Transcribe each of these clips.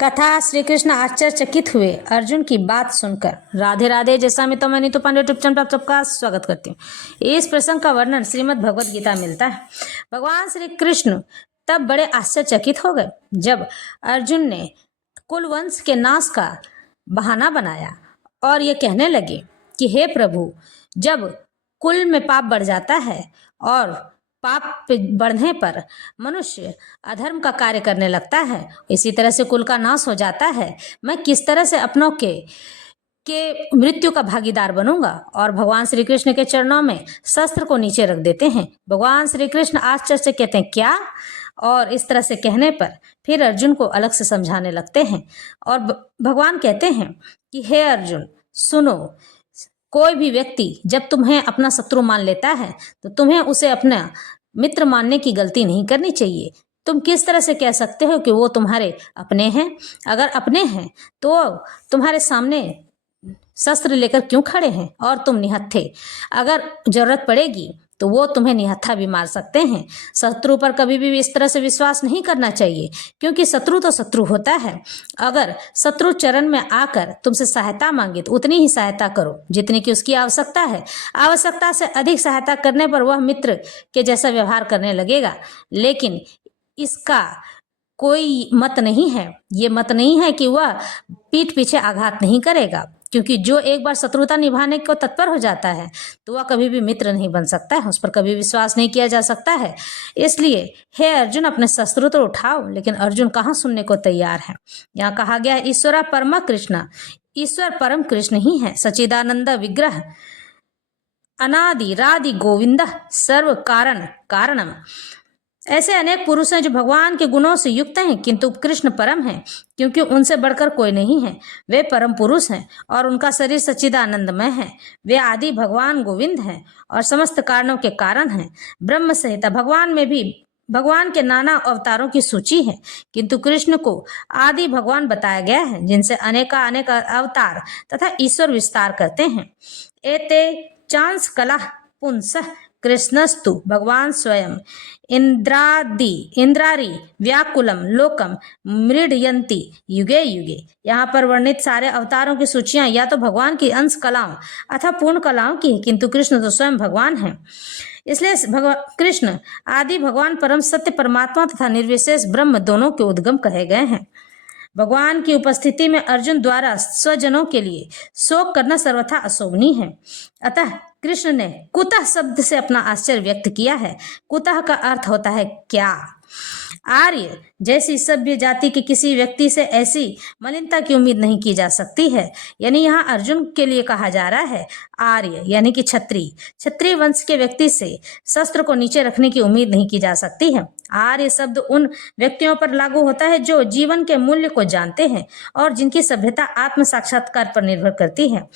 कथा श्री कृष्ण आश्चर्यचकित हुए अर्जुन की बात सुनकर। राधे राधे। जैसा मैं तो नीतू पांडे यूट्यूब चैनल पर आप सबका स्वागत करती हूँ। इस प्रसंग का वर्णन श्रीमद् भगवद गीता मिलता है। भगवान श्री कृष्ण तब बड़े आश्चर्यचकित हो गए जब अर्जुन ने कुल वंश के नाश का बहाना बनाया और ये कहने लगे कि हे प्रभु, जब कुल में पाप बढ़ जाता है और पाप बढ़ने पर मनुष्य अधर्म का कार्य करने लगता है, इसी तरह से कुल का नाश हो जाता है। मैं किस तरह से अपनों के मृत्यु का भागीदार बनूंगा। और भगवान श्री कृष्ण के चरणों में शस्त्र को नीचे रख देते हैं। भगवान श्री कृष्ण आश्चर्य से कहते हैं क्या, और इस तरह से कहने पर फिर अर्जुन को अलग से समझाने लगते हैं। और भगवान कहते हैं कि हे अर्जुन सुनो, कोई भी व्यक्ति जब तुम्हें अपना शत्रु मान लेता है तो तुम्हें उसे अपना मित्र मानने की गलती नहीं करनी चाहिए। तुम किस तरह से कह सकते हो कि वो तुम्हारे अपने हैं? अगर अपने हैं तो तुम्हारे सामने शस्त्र लेकर क्यों खड़े हैं और तुम निहत्थे? अगर जरूरत पड़ेगी तो वो तुम्हें निहत्था भी मार सकते हैं। शत्रु पर कभी भी इस तरह से विश्वास नहीं करना चाहिए, क्योंकि शत्रु तो शत्रु होता है। अगर शत्रु चरण में आकर तुमसे सहायता मांगे तो उतनी ही सहायता करो जितनी की उसकी आवश्यकता है। आवश्यकता से अधिक सहायता करने पर वह मित्र के जैसा व्यवहार करने लगेगा। लेकिन इसका कोई मत नहीं है, ये मत नहीं है कि वह पीठ पीछे आघात नहीं करेगा, क्योंकि जो एक बार शत्रुता निभाने को तत्पर हो जाता है तो वह कभी भी मित्र नहीं बन सकता है, उस पर कभी विश्वास नहीं किया जा सकता है। इसलिए हे अर्जुन, अपने शस्त्र तो उठाओ। लेकिन अर्जुन कहाँ सुनने को तैयार है। यहाँ कहा गया है ईश्वरा परम कृष्ण, ईश्वर परम कृष्ण ही है। सच्चिदानंद विग्रह अनादि रादि गोविंद सर्व कारण कारणम। ऐसे अनेक पुरुष हैं जो भगवान के गुणों से युक्त हैं, किंतु कृष्ण परम हैं, क्योंकि उनसे बढ़कर कोई नहीं है। वे परम पुरुष हैं और उनका शरीर सच्चिदानंदमय है। वे आदि भगवान गोविंद हैं और समस्त कारणों के कारण हैं। ब्रह्म संहिता भगवान में भी भगवान के नाना अवतारों की सूची है, किंतु कृष्ण को आदि भगवान बताया गया है, जिनसे अनेक अवतार तथा ईश्वर विस्तार करते हैं। एते चांस कला पुंसः कृष्णस्तु भगवान स्वयं इंद्रारी व्याकुलम लोकम मृडयंती युगे युगे। यहाँ पर वर्णित सारे अवतारों की सूचियां या तो भगवान की अंश कलाओं अथवा पूर्ण कलाओं की, किंतु कृष्ण तो स्वयं भगवान है। इसलिए कृष्ण आदि भगवान परम सत्य परमात्मा तथा निर्विशेष ब्रह्म दोनों के उद्गम कहे गए हैं। भगवान की उपस्थिति में अर्जुन द्वारा स्वजनों के लिए शोक करना सर्वथा अशोभनीय है। अतः कृष्ण ने कुतः शब्द से अपना आश्चर्य व्यक्त किया है। कुतः का अर्थ होता है क्या। आर्य जैसी सभ्य जाति के किसी व्यक्ति से ऐसी मलिनता की उम्मीद नहीं की जा सकती है। यानी यहाँ अर्जुन के लिए कहा जा रहा है आर्य यानी कि क्षत्रिय वंश के व्यक्ति से शस्त्र को नीचे रखने की उम्मीद नहीं की जा सकती है। आर्य शब्द उन व्यक्तियों पर लागू होता है जो जीवन के मूल्य को जानते हैं और जिनकी सभ्यता आत्म साक्षात्कार पर निर्भर करती है।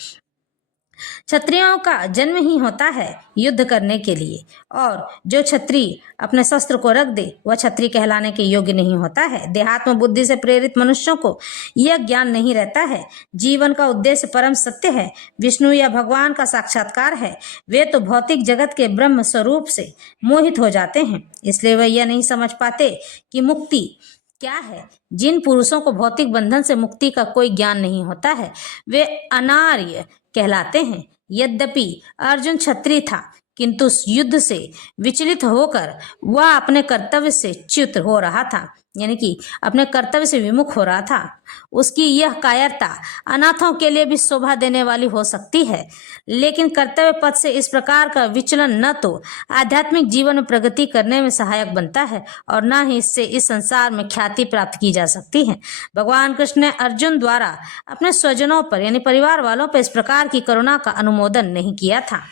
क्षत्रियों का जन्म ही होता है युद्ध करने के लिए, और जो क्षत्रिय अपने शस्त्र को रख दे वह क्षत्रिय कहलाने के योग्य नहीं होता है। देहात्म बुद्धि से प्रेरित मनुष्यों को यह ज्ञान नहीं रहता है। जीवन का उद्देश्य परम सत्य है, विष्णु या भगवान का साक्षात्कार है। वे तो भौतिक जगत के ब्रह्म स्वरूप से मोहित हो जाते हैं, इसलिए वे यह नहीं समझ पाते कि मुक्ति क्या है। जिन पुरुषों को भौतिक बंधन से मुक्ति का कोई ज्ञान नहीं होता है वे अनार्य कहलाते हैं। यद्यपि अर्जुन क्षत्रिय था, किंतु युद्ध से विचलित होकर वह अपने कर्तव्य से च्युत हो रहा था, यानी कि अपने कर्तव्य से विमुख हो रहा था। उसकी यह कायरता अनाथों के लिए भी शोभा देने वाली हो सकती है, लेकिन कर्तव्य पथ से इस प्रकार का विचलन न तो आध्यात्मिक जीवन में प्रगति करने में सहायक बनता है और न ही इससे इस संसार में ख्याति प्राप्त की जा सकती है। भगवान कृष्ण ने अर्जुन द्वारा अपने स्वजनों पर यानी परिवार वालों पर इस प्रकार की करुणा का अनुमोदन नहीं किया था।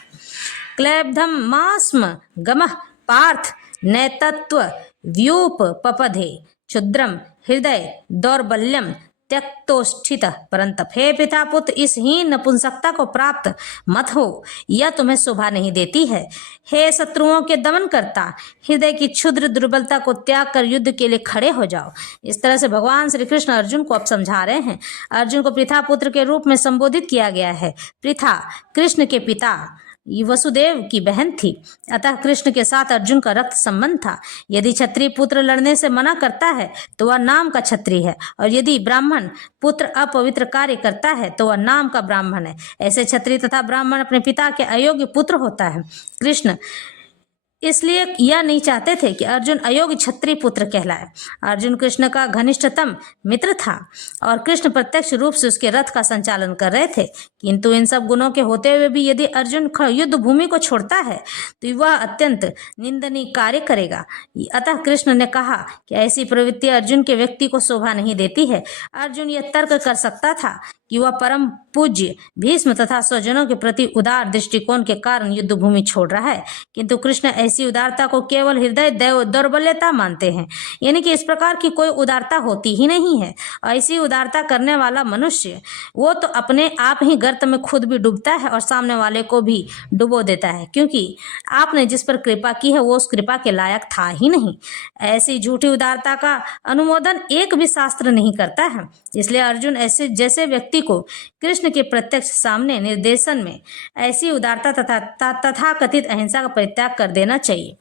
क्लैब्धम मास्म गमः पार्थ नैतत्व व्यूप पपधे क्षुद्रम हृदय दौर्बल्यम त्यक्तोष्ठित परंतप। हे पिता पुत्र, इस हीन नपुंसकता को प्राप्त मत हो, यह तुम्हें शोभा नहीं देती है। हे शत्रुओं के दमन करता, हृदय की क्षुद्र दुर्बलता को त्याग कर युद्ध के लिए खड़े हो जाओ। इस तरह से भगवान श्री कृष्ण अर्जुन को अब समझा रहे हैं। अर्जुन को पृथा पुत्र के रूप में संबोधित किया गया है। पृथा कृष्ण के पिता वसुदेव की बहन थी, अतः कृष्ण के साथ अर्जुन का रक्त संबंध था। यदि क्षत्रिय पुत्र लड़ने से मना करता है तो वह नाम का क्षत्रिय है, और यदि ब्राह्मण पुत्र अपवित्र कार्य करता है तो वह नाम का ब्राह्मण है। ऐसे क्षत्रिय तथा ब्राह्मण अपने पिता के अयोग्य पुत्र होता है। कृष्ण इसलिए यह नहीं चाहते थे कि अर्जुन अयोग्य क्षत्रिय पुत्र कहलाए। अर्जुन कृष्ण का घनिष्ठतम मित्र था और कृष्ण प्रत्यक्ष रूप से उसके रथ का संचालन कर रहे थे, किंतु इन सब गुणों के होते हुए भी यदि अर्जुन युद्ध भूमि को छोड़ता है तो वह अत्यंत निंदनीय कार्य करेगा। अतः कृष्ण ने कहा कि ऐसी प्रवृत्ति अर्जुन के व्यक्ति को शोभा नहीं देती है। अर्जुन यह तर्क कर सकता था कि वह परम पूज्य भीष्म तथा स्वजनों के प्रति उदार दृष्टिकोण के कारण युद्ध भूमि छोड़ रहा है, किंतु कृष्ण ऐसी उदारता को केवल हृदय दौर्बल्यता मानते हैं, यानी कि इस प्रकार की कोई उदारता होती ही नहीं है। ऐसी उदारता करने वाला मनुष्य वो तो अपने आप ही गर्त में खुद भी डूबता है और सामने वाले को भी डुबो देता है, क्योंकि आपने जिस पर कृपा की है वो उस कृपा के लायक था ही नहीं। ऐसी झूठी उदारता का अनुमोदन एक भी शास्त्र नहीं करता है। इसलिए अर्जुन ऐसे जैसे व्यक्ति को कृष्ण के प्रत्यक्ष सामने निर्देशन में ऐसी उदारता तथा कथित अहिंसा का परित्याग कर देना चाहिए।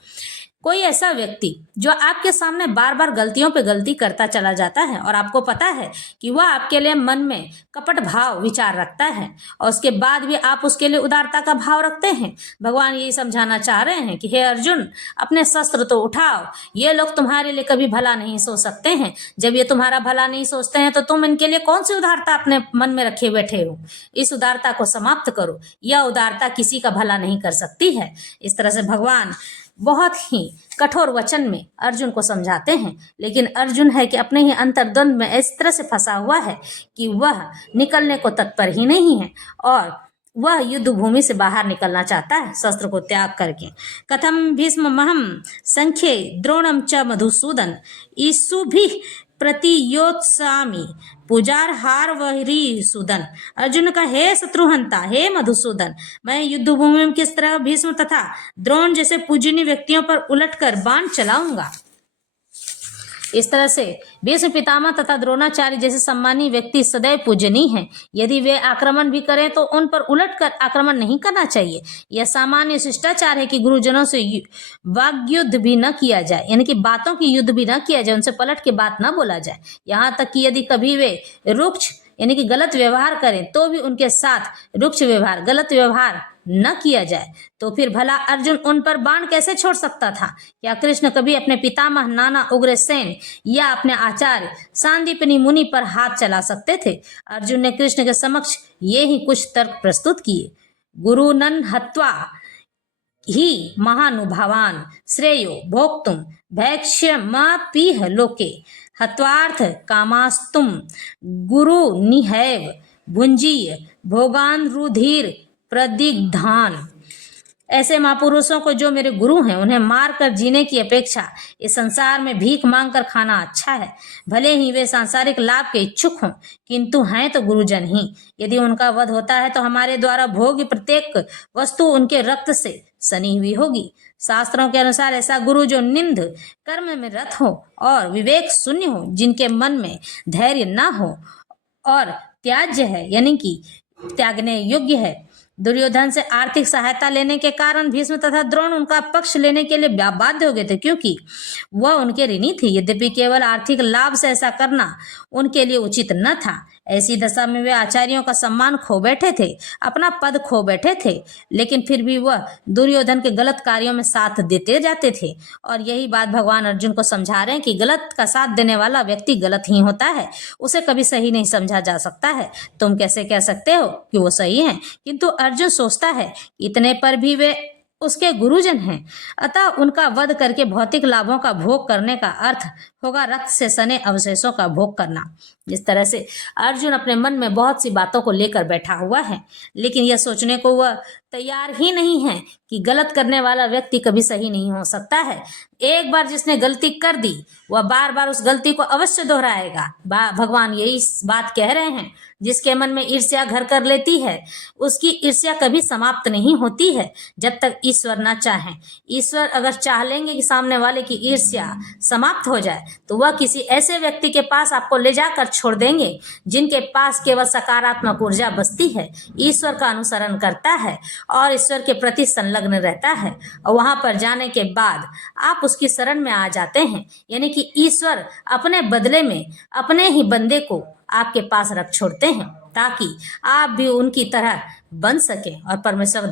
कोई ऐसा व्यक्ति जो आपके सामने बार बार गलतियों पे गलती करता चला जाता है और आपको पता है कि वह आपके लिए मन में कपट भाव विचार रखता है और उसके बाद भी आप उसके लिए उदारता का भाव रखते हैं, भगवान यही समझाना चाह रहे हैं कि हे अर्जुन, अपने शस्त्र तो उठाओ। ये लोग तुम्हारे लिए कभी भला नहीं सोच सकते हैं। जब ये तुम्हारा भला नहीं सोचते हैं तो तुम इनके लिए कौन सी उदारता अपने मन में रखे बैठे हो। इस उदारता को समाप्त करो। यह उदारता किसी का भला नहीं कर सकती है। इस तरह से भगवान बहुत ही कठोर वचन में अर्जुन को समझाते हैं, लेकिन अर्जुन है कि अपने ही अंतर्द्वंद में इस तरह से फंसा हुआ है कि वह निकलने को तत्पर ही नहीं है और वह युद्ध भूमि से बाहर निकलना चाहता है शस्त्र को त्याग करके। कथम भीष्म महम संख्ये द्रोणम च मधुसूदन ईसु भी प्रतियोत्सामी पुजार हार वहरी सूदन। अर्जुन का हे शत्रुहंता, हे मधुसूदन, मैं युद्ध भूमि में किस तरह भीष्म तथा द्रोण जैसे पूजनीय व्यक्तियों पर उलटकर बाण चलाऊंगा। इस तरह से भीष्म पितामह तथा द्रोणाचार्य जैसे सम्मानीय व्यक्ति सदैव पूजनीय हैं। यदि वे आक्रमण भी करें तो उन पर उलटकर आक्रमण नहीं करना चाहिए। यह सामान्य शिष्टाचार है कि गुरुजनों से वाग्युद्ध भी न किया जाए, यानी कि बातों की युद्ध भी न किया जाए, उनसे पलट के बात न बोला जाए। यहाँ तक कि यदि कभी वे रुक्ष यानी कि गलत व्यवहार करें तो भी उनके साथ रुक्ष व्यवहार गलत व्यवहार न किया जाए। तो फिर भला अर्जुन उन पर बाण कैसे छोड़ सकता था? क्या कृष्ण कभी अपने पितामह नाना उग्रसेन या अपने आचार्य सांदीपनी मुनि पर हाथ चला सकते थे? अर्जुन ने कृष्ण के समक्ष ये ही कुछ तर्क प्रस्तुत किए। गुरु नन हत्वा ही महानुभावान श्रेयो भोक्तुम भैक्ष्यमापीह लोके हत्वार्थ कामास्तुम गुरु निहैव भुंजीय भोगान रुधिर प्रदिग्धान। ऐसे महापुरुषों को जो मेरे गुरु हैं उन्हें मारकर जीने की अपेक्षा इस संसार में भीख मांगकर खाना अच्छा है। भले ही वे सांसारिक लाभ के इच्छुक हों, किंतु हैं तो गुरुजन ही। यदि उनका वध होता है तो हमारे द्वारा भोग्य प्रत्येक वस्तु उनके रक्त से सनी हुई होगी। शास्त्रों के अनुसार ऐसा गुरु जो निंद कर्म में रत हो और विवेक शून्य हो, जिनके मन में धैर्य न हो और त्याज्य है यानी कि त्यागने योग्य है। दुर्योधन से आर्थिक सहायता लेने के कारण भीष्म तथा द्रोण उनका पक्ष लेने के लिए बाध्य हो गए थे, क्योंकि वह उनके ऋणी थे। यद्यपि केवल आर्थिक लाभ से ऐसा करना उनके लिए उचित न था। ऐसी दशा में वे आचार्यों का सम्मान खो बैठे थे, अपना पद खो बैठे थे, लेकिन फिर भी वह दुर्योधन के गलत कार्यों में साथ देते जाते थे। और यही बात भगवान अर्जुन को समझा रहे हैं कि गलत का साथ देने वाला व्यक्ति गलत ही होता है, उसे कभी सही नहीं समझा जा सकता है। तुम कैसे कह सकते हो कि वो सही है? किंतु अर्जुन सोचता है इतने पर भी वे उसके गुरुजन हैं, अतः उनका वध करके भौतिक लाभों का भोग करने का अर्थ होगा रक्त से सने अवशेषों का भोग करना। जिस तरह से अर्जुन अपने मन में बहुत सी बातों को लेकर बैठा हुआ है, लेकिन यह सोचने को वह तैयार ही नहीं है कि गलत करने वाला व्यक्ति कभी सही नहीं हो सकता है। एक बार जिसने गलती कर दी वह बार बार उस गलती को अवश्य दोहराएगा। भगवान यही बात कह रहे हैं। जिसके मन में ईर्ष्या घर कर लेती है उसकी ईर्ष्या कभी समाप्त नहीं होती है जब तक ईश्वर न चाहे। ईश्वर अगर चाह लेंगे कि सामने वाले की ईर्ष्या समाप्त हो जाए तो वह किसी ऐसे व्यक्ति के पास आपको ले जाकर छोड़ देंगे जिनके पास केवल सकारात्मक ऊर्जा बसती है, ईश्वर का अनुसरण करता है और ईश्वर के प्रति संलग्न रहता है और वहां पर जाने के बाद आप उसकी शरण में आ जाते हैं, यानी कि ईश्वर अपने बदले में अपने ही बंदे को आपके पास रख छोड़ते हैं ताकि आप भी उनकी तरह बन सके और परमेश्वर